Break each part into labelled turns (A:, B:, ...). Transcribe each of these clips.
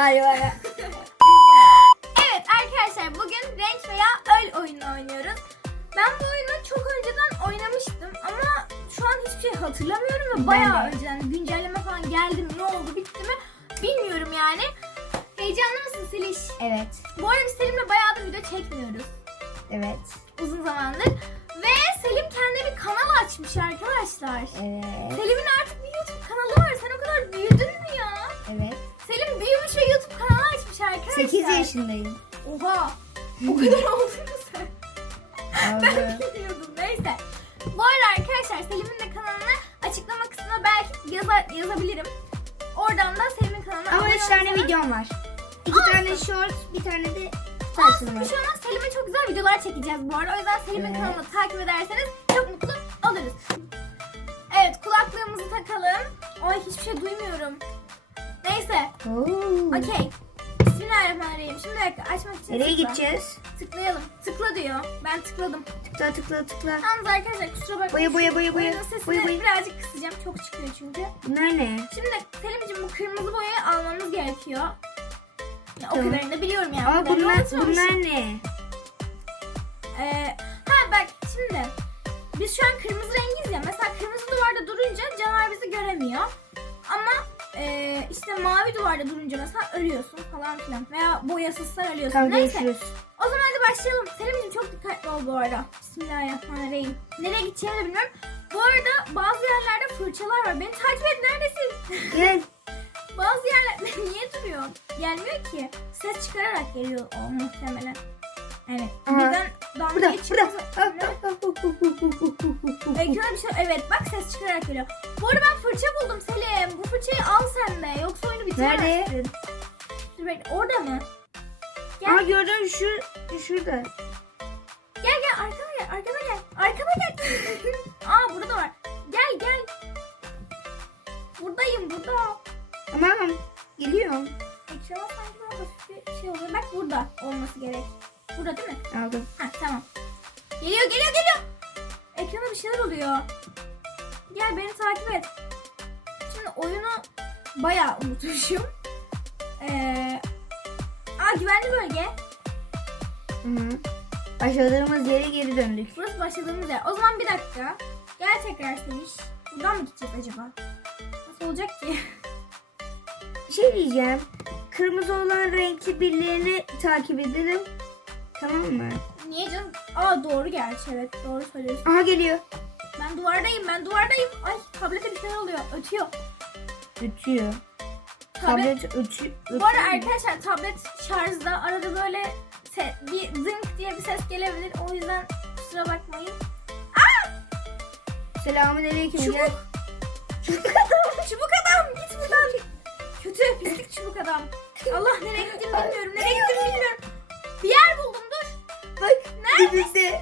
A: Hayır.
B: Evet arkadaşlar bugün renk veya öl oyunu oynuyoruz. Ben bu oyunu çok önceden oynamıştım ama şu an hiçbir şey hatırlamıyorum ve bayağı
A: de.
B: önceden güncelleme falan geldi mi ne oldu bitti mi bilmiyorum yani. Heyecanlı mısın Seliş?
A: Evet.
B: Bu arada biz Selim'le bayağı da video çekmiyoruz
A: Evet.
B: uzun zamandır. Ve Selim kendine bir kanal açmış arkadaşlar.
A: Evet.
B: Selim'in artık bir YouTube kanalı var. Sen o kadar büyüdün mü ya?
A: Evet.
B: Selim büyümüş ve YouTube kanalı açmış arkadaşlar.
A: 8 yaşındayım.
B: Oha. O kadar oldun mu sen? Ben
A: Abi.
B: bilmiyordum. Neyse. Bu arada arkadaşlar Selim'in de kanalını açıklama kısmına belki yazar, yazabilirim. Oradan da Selim'in kanalına
A: Ama
B: abone
A: 3 tane
B: olursanız-
A: videom var. 2
B: Olsun.
A: tane short, bir tane de
B: Olsun bir şey olmaz. Selim'e çok güzel videolar çekeceğiz bu arada. O yüzden Selim'in
A: Evet.
B: kanalını takip ederseniz çok mutlu oluruz. Evet kulaklığımızı takalım. Ay hiçbir şey duymuyorum. Okey. Bismillahirrahmanirrahim. Şimdi açmak için
A: Nereye
B: tıkla.
A: gideceğiz?
B: Tıklayalım. Tıkla diyor. Ben tıkladım.
A: Tıkla tıkla tıkla.
B: Yalnız arkadaşlar kusura bakmayın.
A: Boya, boya, boya, boya.
B: Oyunun sesini
A: Boya, boya.
B: birazcık kısacağım. Çok çıkıyor çünkü.
A: Bunlar ne?
B: Şimdi Selim'ciğim bu kırmızı boyayı almamız gerekiyor. Ya, o
A: Tamam.
B: kadarını da biliyorum yani.
A: Ama
B: O
A: bunlar, bunlar ne?
B: Ee, ha bak şimdi biz şu an kırmızı rengiz ya. Mesela kırmızı duvarda durunca canavar bizi göremiyor. E, işte mavi duvarda durunca mesela ölüyorsun falan filan. Veya boyasızsan ölüyorsun.
A: Tamam
B: Neyse.
A: görüşürüz.
B: O zaman hadi başlayalım. Selim'ciğim çok dikkatli ol bu arada. Bismillahirrahmanirrahim. Nereye gideceğimi de bilmiyorum. Bu arada bazı yerlerde fırçalar var. Beni takip et neredesin?
A: Gel.
B: bazı yerler niye duruyor? Gelmiyor ki. Ses çıkararak geliyor o muhtemelen. Evet.
A: Aha.
B: Birden damga
A: Burada, burada.
B: Ekrana bir şey evet bak ses çıkararak geliyor. Bu arada ben fırça buldum Selim. Bu fırçayı al sen de. Yoksa oyunu bitiremezsin.
A: Nerede?
B: Dur bekle. Orada mı? Gel.
A: Aa gördüm şu şurada.
B: Gel gel arkana gel. Arkana gel. Arkana gel. Aa burada var. Gel gel. Buradayım burada.
A: Tamam. Geliyorum.
B: Ekrana sanki hafif bir şey oluyor. Bak burada olması gerek. Burada değil mi?
A: Aldım.
B: Ha tamam. Geliyor geliyor geliyor. Ekrana bir şeyler oluyor. Gel beni takip et. Şimdi oyunu bayağı unutmuşum. Ee, aa güvenli bölge.
A: Hı -hı. Başladığımız yere geri döndük.
B: Burası başladığımız yer. O zaman bir dakika. Gel tekrar Seviş. Buradan mı gideceğiz acaba? Nasıl olacak ki?
A: Bir şey diyeceğim. Kırmızı olan renkli birilerini takip edelim. Tamam mı?
B: Niye canım? Aa doğru gerçi evet doğru söylüyorsun.
A: Aha geliyor.
B: Ben duvardayım ben duvardayım. Ay tablete bir şeyler oluyor. Ötüyor.
A: Ötüyor.
B: Tablet.
A: Tablet ötü, ötüyor.
B: Bu arada arkadaşlar tablet şarjda arada böyle se- bir zınk diye bir ses gelebilir. O yüzden kusura bakmayın.
A: Selamünaleyküm.
B: Çubuk.
A: Gel.
B: Çubuk adam. Çubuk adam git buradan. Kötü pislik çubuk adam. Allah nereye gittim bilmiyorum. Nereye gittim bilmiyorum. Bir yer buldum dur.
A: Bak Dibinde.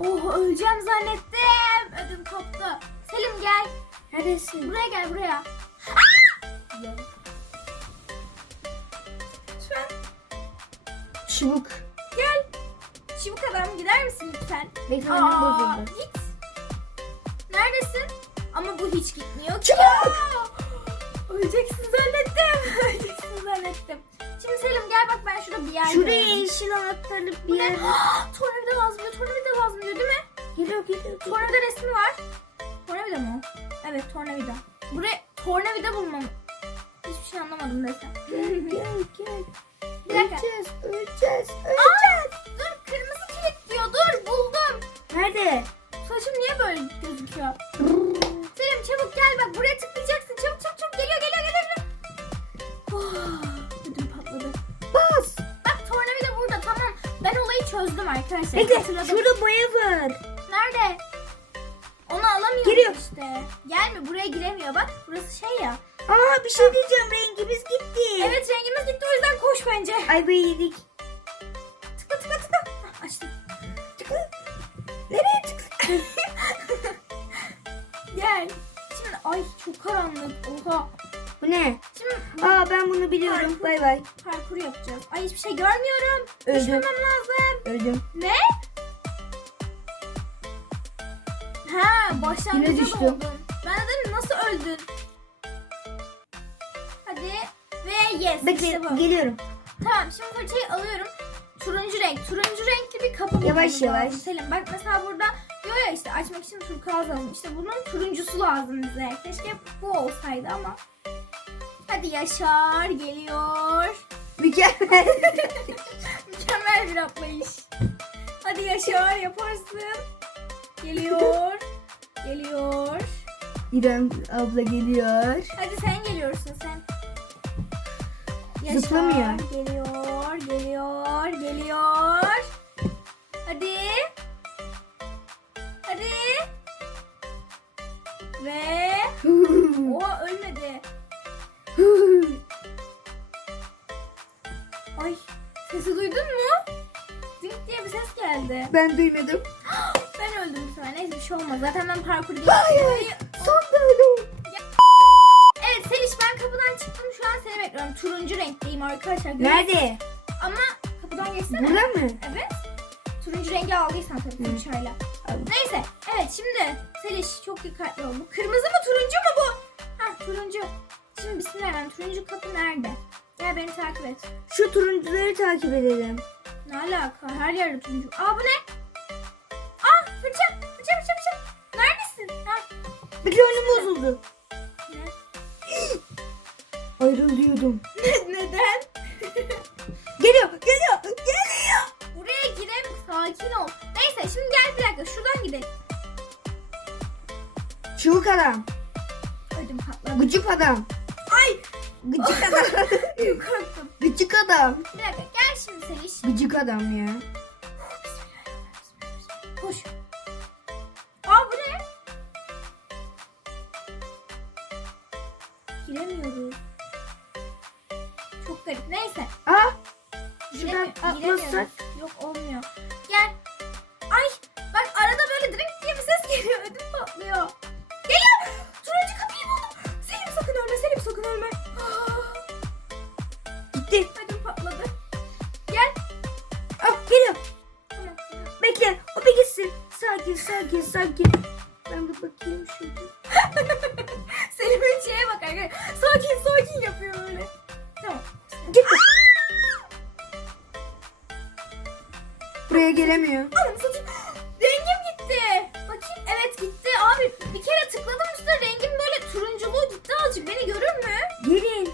B: Oh öleceğim zannettim. Ödüm koptu. Selim gel.
A: Neredesin?
B: Buraya gel buraya.
A: Gel.
B: Lütfen
A: Çubuk.
B: gel. Çubuk adam gider misin lütfen?
A: Beklemenin bozuldu.
B: git. Neredesin? Ama bu hiç gitmiyor ki.
A: Çabuk!
B: Ya. Öleceksin zannettim. Öleceksin zannettim. Şimdi Selim gel bak ben şurada bir yer
A: Şuraya
B: gördüm.
A: yeşil anahtarlı
B: Bu
A: bir
B: ne?
A: yer.
B: Tornavida lazım diyor. Tornavida lazım diyor değil mi?
A: Geliyor geliyor. geliyor.
B: Tornavida resmi var. Tornavida mı o? Evet tornavida. Buraya tornavida bulmam. Hiçbir şey anlamadım desem.
A: Gel gel.
B: Bir dakika.
A: Öleceğiz öleceğiz.
B: Aa, Hatırladım.
A: şurada boya var.
B: Nerede? Onu alamıyorum
A: Geliyor.
B: işte. Gelme buraya giremiyor bak. Burası şey ya.
A: Aa bir şey diyeceğim rengimiz gitti.
B: Evet rengimiz gitti o yüzden koş bence.
A: Ayvayı yedik.
B: Tıkla tıkla tıkla. Hah, Açtım.
A: Tıkla. Nereye tıkla?
B: Gel. Şimdi ay çok karanlık. Oha.
A: Bu ne?
B: Şimdi
A: Aa ben bunu biliyorum. Bay bay.
B: parkur yapacağız. Ay hiçbir şey görmüyorum.
A: Öldüm.
B: Düşmemem lazım.
A: Öldüm.
B: Ne? He başlangıçta
A: Yine düştüm.
B: oldun. Ben de dedim nasıl öldün? Hadi ve yes
A: Bekle
B: işte bu.
A: geliyorum.
B: Tamam şimdi fırçayı alıyorum. Turuncu renk. Turuncu renkli bir kapı
A: Yavaş yavaş.
B: Selim bak mesela burada diyor ya işte açmak için turkuaz lazım. İşte bunun turuncusu lazım bize. Keşke bu olsaydı ama. Hadi Yaşar geliyor.
A: Mükemmel.
B: Mükemmel bir atlayış. Hadi Yaşar yaparsın. Geliyor. Geliyor.
A: İrem abla geliyor.
B: Hadi sen geliyorsun sen.
A: Zıplamıyor.
B: Geliyor, geliyor, geliyor. Hadi. Hadi. Ve oha ölmedi. Ay sesi duydun mu? Zink diye bir ses geldi.
A: ben duymadım.
B: Ben öldüm sefer. Neyse bir şey olmaz. Zaten ben parkur değil.
A: Hayır. Son bölüm.
B: Evet Seliş ben kapıdan çıktım. Şu an seni bekliyorum. Turuncu renkteyim arkadaşlar.
A: Nerede?
B: Ama kapıdan geçsene.
A: Burada mı?
B: Evet. Turuncu rengi aldıysan tabii fırçayla.
A: Aldım.
B: Neyse. Evet şimdi Seliş çok dikkatli ol. Bu kırmızı mı turuncu mu bu? Ha turuncu. Şimdi bismillah turuncu kapı nerede? Gel beni takip et.
A: Şu turuncuları takip edelim.
B: Ne alaka? Her yerde turuncu. Aa bu ne?
A: Bekle önüm bozuldu.
B: Ne?
A: Ayrılıyordum.
B: Neden?
A: Geliyor, geliyor, geliyor.
B: Buraya girem sakin ol. Neyse şimdi gel bir dakika şuradan gidelim.
A: Çubuk adam,
B: Ödüm patladı.
A: gıcık adam,
B: Ay
A: gıcık adam,
B: korktum.
A: gıcık adam.
B: Bir dakika gel şimdi Seliş.
A: Gıcık adam ya.
B: Koş.
A: Sakin. Ben bir bakayım şurada.
B: Selim'in şeye bak arkadaşlar. Sakin sakin yapıyor böyle. Tamam.
A: Gitti. Buraya gelemiyor.
B: Anam satayım. Rengim gitti. Bakayım. Evet gitti. Abi bir kere tıkladım üstüne rengim böyle turunculuğu gitti azıcık. Beni görür mü?
A: Gelin.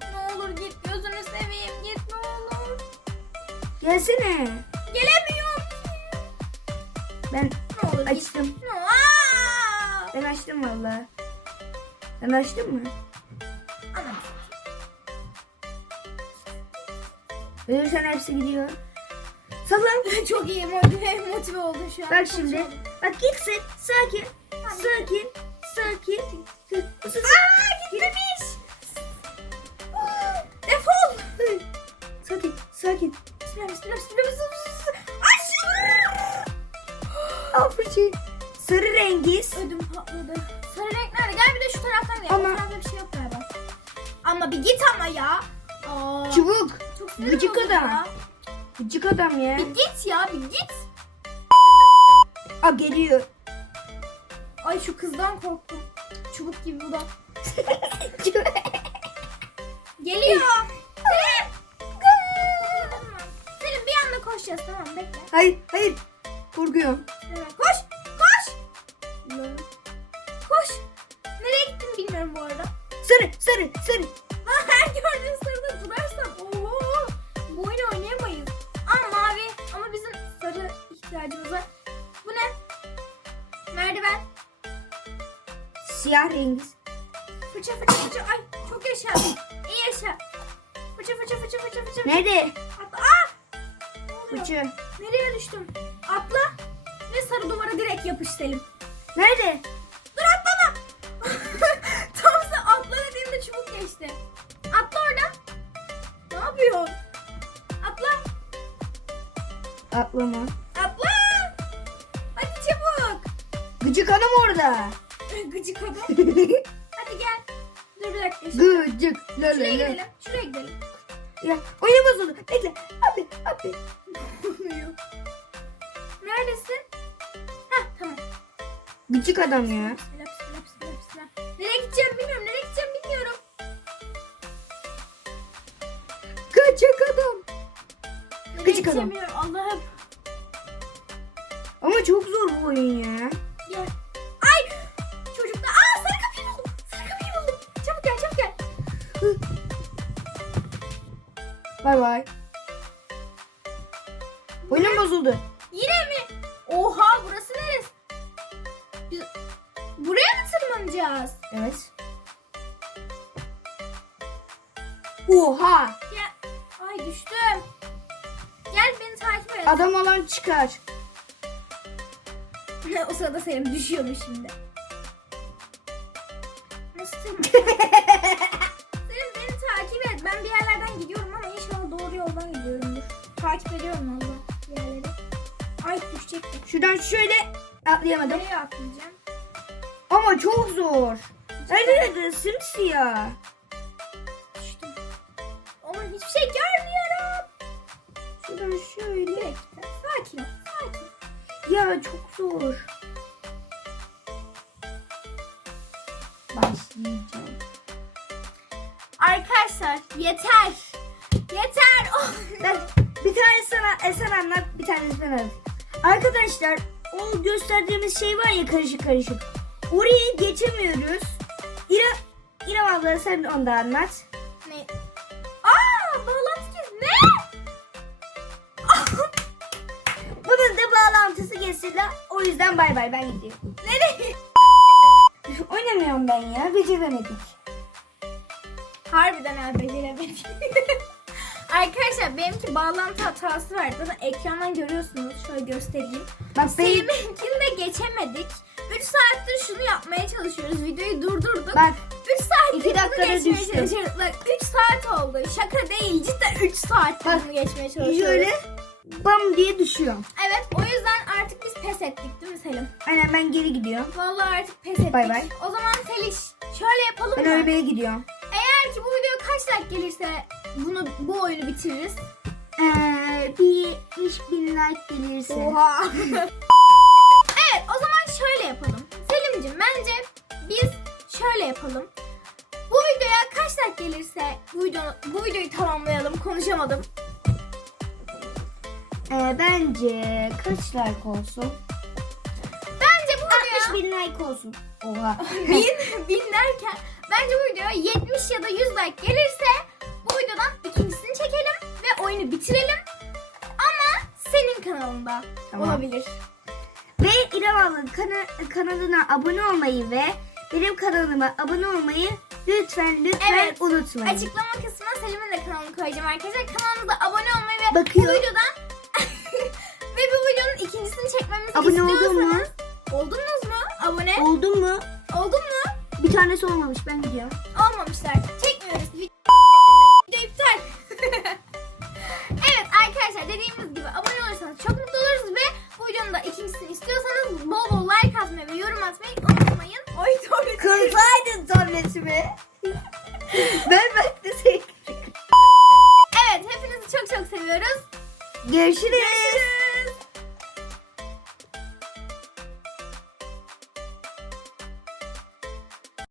B: Ne olur git gözünü seveyim git ne olur.
A: Gelsene.
B: Ne olur git.
A: açtım.
B: Aa!
A: Ben açtım valla. Sen açtın mı?
B: Anam.
A: Ölürsen hepsi gidiyor. Saklan.
B: Çok iyi motive, motive oldun şu an.
A: Bak şimdi. Bak gitsin. Sakin. Sakin. Sakin. Sakin.
B: Aa gitmemiş. Defol.
A: Sakin. Sakin.
B: Bismillah bismillah bismillah bismillah.
A: Fırçayı. Sarı rengiz.
B: Ödüm patladı. Sarı renk nerede? Gel bir de şu taraftan gel.
A: Ama-
B: tarafta bir şey yok galiba. Ama bir git ama ya. Aa,
A: Çubuk.
B: çok
A: gıcık adam.
B: ya.
A: Gıcık adam ya.
B: Bir git ya bir git.
A: Aa geliyor.
B: Ay şu kızdan korktum. Çubuk gibi bu da. Geliyor. Selim bir anda koşacağız tamam bekle.
A: hayır hayır. Korkuyorum.
B: Hemen koş. Koş. Koş. Nereye gittin bilmiyorum bu arada.
A: Sarı sarı sarı.
B: Ha, Her gördüğün sırada durarsam ooo bu oyunu oynayamayız. Ama mavi ama bizim sarı ihtiyacımız var. Bu ne? Merdiven.
A: Siyah rengiz.
B: Fıça fıça fıça. Ay çok yaşa. İyi yaşa. Fıça fıça fıça fıça fıça.
A: Nerede? Fıçı.
B: Nereye düştüm? Atla. Ve sarı duvara direkt yapış Selim.
A: Nerede?
B: Dur atlama. Tam sen atla dediğimde çubuk geçti. Atla oradan. Ne yapıyorsun? Atla.
A: Atlama.
B: Atla. Hadi çabuk.
A: Gıcık hanım orada.
B: Gıcık adam. Hadi gel. Dur bir dakika.
A: Gıcık.
B: Şuraya gidelim. Şuraya gidelim.
A: Ya oyun bozuldu. Bekle. Abi abi.
B: Neredesin?
A: Gıcık adam ya.
B: Bismillah, bismillah, bismillah, bismillah. Nereye gideceğim bilmiyorum. Nereye gideceğim bilmiyorum.
A: Gıcık adam.
B: Nereye
A: Gıcık
B: gideceğim
A: adam.
B: bilmiyorum. Allah'ım.
A: Ama çok zor bu oyun ya. Bay bay. Oyunum bozuldu.
B: Yine mi? Oha burası neresi? Biz buraya mı tırmanacağız?
A: Evet. Oha.
B: Gel. Ay düştüm. Gel beni takip et.
A: Adam olan çıkar.
B: o sırada Selim düşüyormuş şimdi. Takip ediyorum valla yerleri. Ay düşecektim.
A: Şuradan şöyle atlayamadım.
B: Nereye atlayacağım?
A: Ama çok zor. Nerede simsiyah.
B: Düştüm. Ama hiçbir şey görmüyorum.
A: Şuradan şöyle.
B: Sakin ol. Sakin.
A: Ya çok zor. Başlayacağım.
B: Arkadaşlar yeter. Yeter. Oh.
A: Bir tane sana e, sen anlat, bir tane ben anlat. Arkadaşlar o gösterdiğimiz şey var ya karışık karışık. Orayı geçemiyoruz. İrem, İrem abla sen onu da anlat.
B: Ne? Aa bağlantı. Ne?
A: Bunun da bağlantısı kesildi. O yüzden bay bay ben gidiyorum.
B: Nereye?
A: Oynamıyorum ben ya. Beceremedik.
B: Harbiden ha beceremedik. Arkadaşlar benimki bağlantı hatası var. Zaten ekrandan görüyorsunuz. Şöyle göstereyim.
A: Bak benim,
B: de geçemedik. 3 saattir şunu yapmaya çalışıyoruz. Videoyu durdurduk.
A: bak
B: 3 saattir bunu geçmeye
A: düştü.
B: çalışıyoruz. Bak 3 saat oldu. Şaka değil. Cidden 3 saat
A: Bak,
B: bunu geçmeye çalışıyoruz.
A: şöyle bam diye düşüyorum.
B: Evet o yüzden artık biz pes ettik değil mi Selim?
A: Aynen ben geri gidiyorum.
B: Vallahi artık pes ettik.
A: Bay bay.
B: O zaman Seliş şöyle yapalım
A: Ben
B: mı?
A: ölmeye gidiyorum.
B: Kaç like gelirse bunu bu oyunu bitiririz.
A: Ee, bir 70 bin like gelirse.
B: Oha. evet o zaman şöyle yapalım. Selim'cim bence biz şöyle yapalım. Bu videoya kaç like gelirse bu, video, bu videoyu tamamlayalım. Konuşamadım.
A: Ee, bence kaç like olsun?
B: Bence bu videoya
A: 60 bin like olsun. Oha.
B: bin, bin derken bence bu videoya 70 ya da 100 like gelirse bu videodan ikincisini çekelim ve oyunu bitirelim. Ama senin kanalında
A: Tamam.
B: olabilir.
A: Ve İrem ablanın kana- kanalına abone olmayı ve benim kanalıma abone olmayı lütfen lütfen
B: Evet.
A: unutmayın.
B: Açıklama kısmına Selim'in de kanalını koyacağım arkadaşlar. Kanalımıza abone olmayı ve
A: Bakıyor.
B: bu videodan ve bu videonun ikincisini çekmemizi
A: Abone oldun mu? Tanesi olmamış ben gidiyorum.
B: Olmamışlar.